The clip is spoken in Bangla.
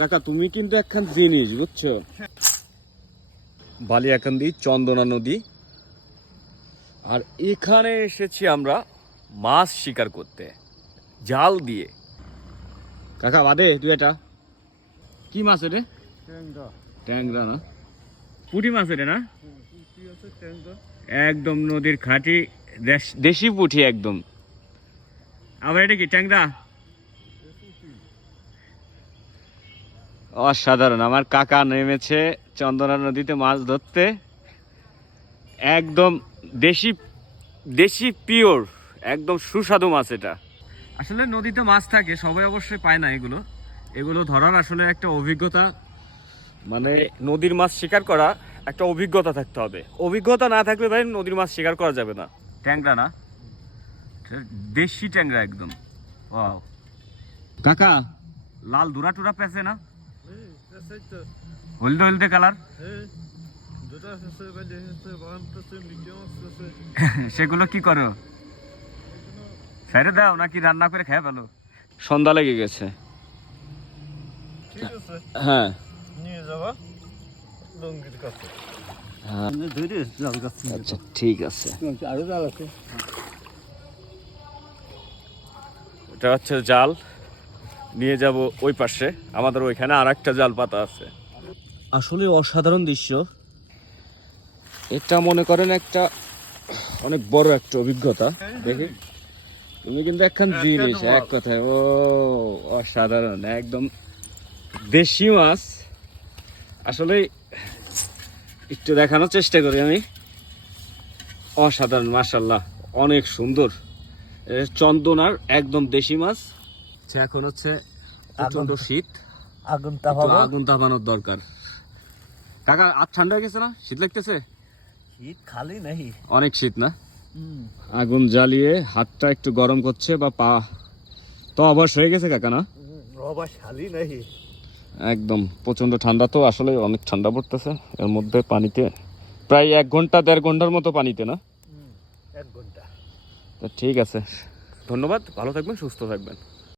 কাকা তুমি কিন্তু একখান জিনিস বুঝছো, বালিয়াকান্দি চন্দনা নদী, আর এখানে এসেছি আমরা মাছ শিকার করতে জাল দিয়ে। কাকা বাদে তুই এটা কি মাছ রে? ট্যাংরা না, পুঁটি মাছ রে না, একদম নদীর খাঁটি দেশি পুঁটি একদম। আবার এটা কি ট্যাংরা? অসাধারণ। আমার কাকা নেমেছে চন্দনা নদীতে মাছ ধরতে, একদম দেশি দেশি পিওর, একদম সুস্বাদু মাছ। এটা আসলে নদীতে মাছ থাকে, সবাই অবশ্যই পায় না এগুলো। এগুলো ধরার আসলে একটা অভিজ্ঞতা, মানে নদীর মাছ শিকার করা একটা অভিজ্ঞতা থাকতে হবে। অভিজ্ঞতা না থাকলে ভাই নদীর মাছ শিকার করা যাবে না। ট্যাংরা না, দেশি ট্যাংরা একদম। ওয়াও কাকা, লাল দুরা টুরা পেছে না, হলদে হলদে কালার, সেগুলো কি করো? ছেড়ে দাও নাকি রান্না করে খেয়ে ফেলো? সন্ধ্যা লেগে গেছে। হ্যাঁ আচ্ছা ঠিক আছে। এটা হচ্ছে জাল, নিয়ে যাব ওই পাশে, আমাদের ওইখানে আর একটা জাল পাতা আছে। আসলে অসাধারণ দৃশ্য এটা, মনে করেন একটা অনেক বড় একটা অভিজ্ঞতা। দেখি তুমি কিন্তু একখান জিনিস, এক কথায় ও অসাধারণ, একদম দেশি মাছ। আসলে একটু দেখানোর চেষ্টা করি আমি। অসাধারণ, মাশাআল্লাহ, অনেক সুন্দর। চন্দনার একদম দেশি মাছ। এখন হচ্ছে প্রচন্ড শীত, আগুন তাপানোর দরকার। কাকা আর ঠান্ডা হয়ে গেছে না? শীত লাগতেছে? শীত খালি নাই, অনেক শীত না? আগুন জ্বালিয়ে হাতটা একটু গরম করছে, বা পা তো অবশ হয়ে গেছে কাকা না? একদম প্রচন্ড ঠান্ডা, তো আসলে অনেক ঠান্ডা পড়তেছে। এর মধ্যে পানিতে প্রায় 1 ঘন্টা 1.5 ঘন্টার মতো পানিতে না? 1 ঘন্টা। ঠিক আছে, ধন্যবাদ, ভালো থাকবেন, সুস্থ থাকবেন।